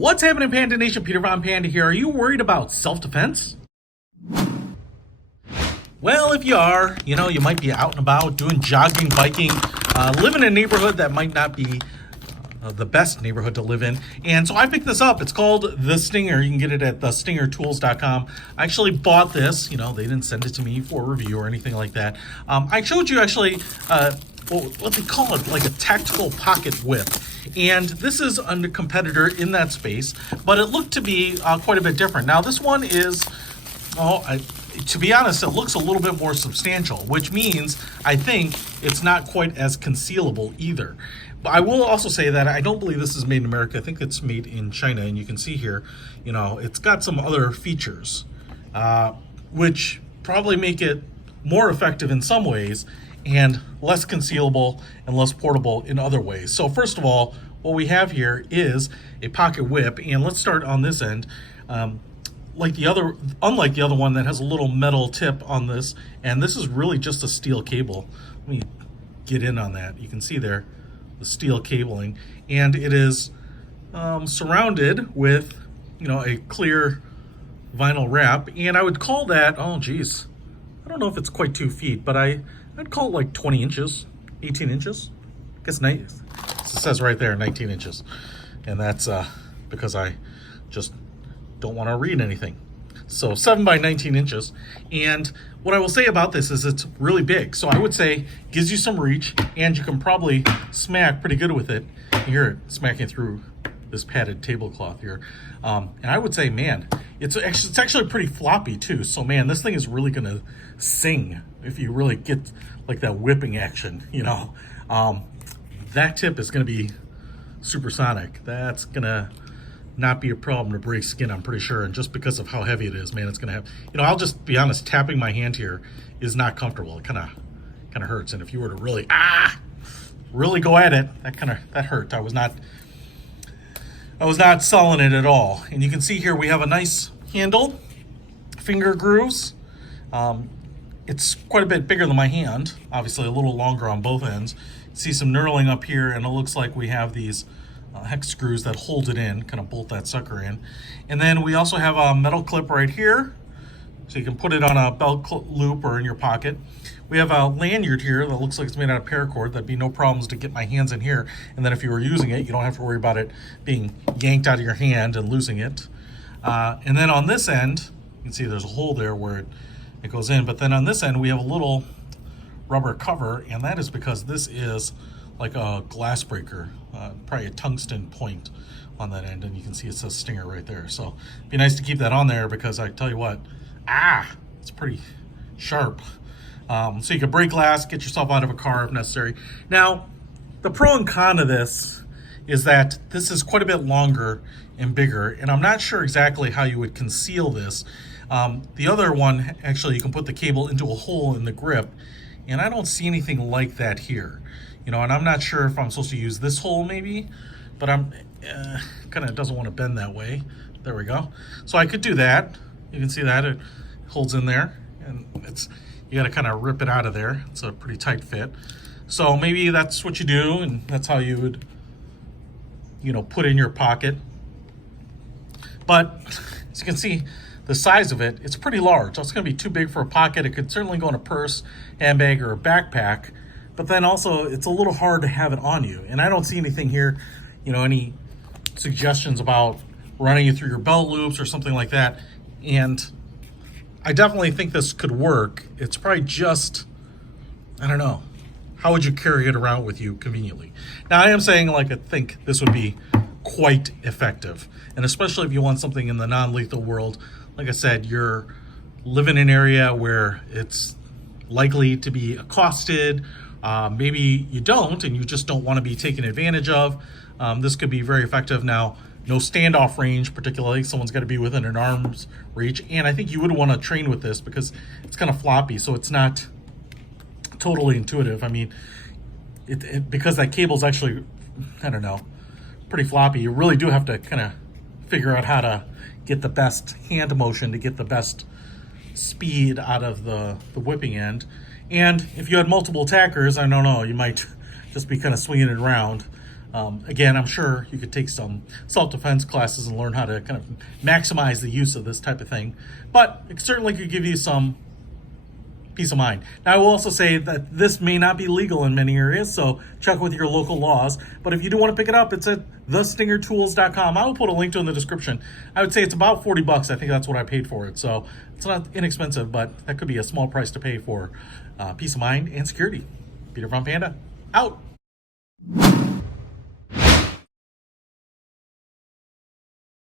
What's happening, Panda Nation? Peter Von Panda here. Are you worried about self-defense? Well, if you are, you might be out and about doing jogging, biking, live in a neighborhood that might not be the best neighborhood to live in. And so I picked this up. It's called The Stinger. You can get it at thestingertools.com. I actually bought this. They didn't send it to me for a review or anything like that. I showed you actually what they call it, like a tactical pocket whip. And this is a competitor in that space, but it looked to be quite a bit different. Now, this one is, to be honest, it looks a little bit more substantial, which means I think it's not quite as concealable either. But I will also say that I don't believe this is made in America. I think it's made in China, and you can see here, it's got some other features, which probably make it more effective in some ways and less concealable and less portable in other ways. So first of all, what we have here is a pocket whip, and let's start on this end. Unlike the other one that has a little metal tip on this, and this is really just a steel cable. Let me get in on that. You can see there the steel cabling, and it is surrounded with a clear vinyl wrap, and I would call that, I don't know if it's quite 2 feet, but I'd call it like 20 inches, 18 inches. I guess nice. It says right there 19 inches, and that's because I just don't want to read anything. So 7 by 19 inches. And what I will say about this is it's really big. So I would say gives you some reach, and you can probably smack pretty good with it. You hear it smacking through this padded tablecloth here. And I would say, man, it's actually pretty floppy too. So man, this thing is really gonna sing if you really get like that whipping action, that tip is gonna be supersonic. That's gonna not be a problem to break skin, I'm pretty sure. And just because of how heavy it is, man, it's gonna have, I'll just be honest, tapping my hand here is not comfortable. It kind of hurts. And if you were to really go at it, that hurt. I was not selling it at all. And you can see here we have a nice handle, finger grooves. It's quite a bit bigger than my hand, obviously a little longer on both ends. See some knurling up here, and it looks like we have these hex screws that hold it in, kind of bolt that sucker in. And then we also have a metal clip right here, so you can put it on a belt loop or in your pocket. We have a lanyard here that looks like it's made out of paracord. That'd be no problems to get my hands in here. And then if you were using it, you don't have to worry about it being yanked out of your hand and losing it. And then on this end, you can see there's a hole there where it goes in. But then on this end, we have a little rubber cover, and that is because this is like a glass breaker, probably a tungsten point on that end. And you can see it says Stinger right there. So it'd be nice to keep that on there because I tell you what, it's pretty sharp. So you can break glass, get yourself out of a car if necessary. Now, the pro and con of this is that this is quite a bit longer and bigger, and I'm not sure exactly how you would conceal this. The other one, actually, you can put the cable into a hole in the grip, and I don't see anything like that here. And I'm not sure if I'm supposed to use this hole maybe, but I'm kind of doesn't want to bend that way. There we go. So I could do that. You can see that it holds in there, and you got to kind of rip it out of there. It's a pretty tight fit. So maybe that's what you do, and that's how you would, put in your pocket. But as you can see, the size of it, it's pretty large. So it's going to be too big for a pocket. It could certainly go in a purse, handbag, or a backpack. But then also, it's a little hard to have it on you. And I don't see anything here, any suggestions about running it through your belt loops or something like that. And I definitely think this could work. It's probably just, I don't know, how would you carry it around with you conveniently? Now, I am saying, I think this would be quite effective. And especially if you want something in the non-lethal world, like I said, you're living in an area where it's likely to be accosted. Maybe you don't, and you just don't want to be taken advantage of. This could be very effective. Now, no standoff range, particularly. Someone's got to be within an arm's reach. And I think you would want to train with this because it's kind of floppy, so it's not totally intuitive. I mean, because that cable's actually, pretty floppy, you really do have to kind of figure out how to get the best hand motion to get the best speed out of the whipping end. And if you had multiple attackers, I don't know, you might just be kind of swinging it around. Again, I'm sure you could take some self-defense classes and learn how to kind of maximize the use of this type of thing, but it certainly could give you some peace of mind. Now, I will also say that this may not be legal in many areas, so check with your local laws. But if you do want to pick it up, it's at thestingertools.com. I will put a link to it in the description. I would say it's about $40. I think that's what I paid for it. So it's not inexpensive, but that could be a small price to pay for peace of mind and security. Peter from Panda, out.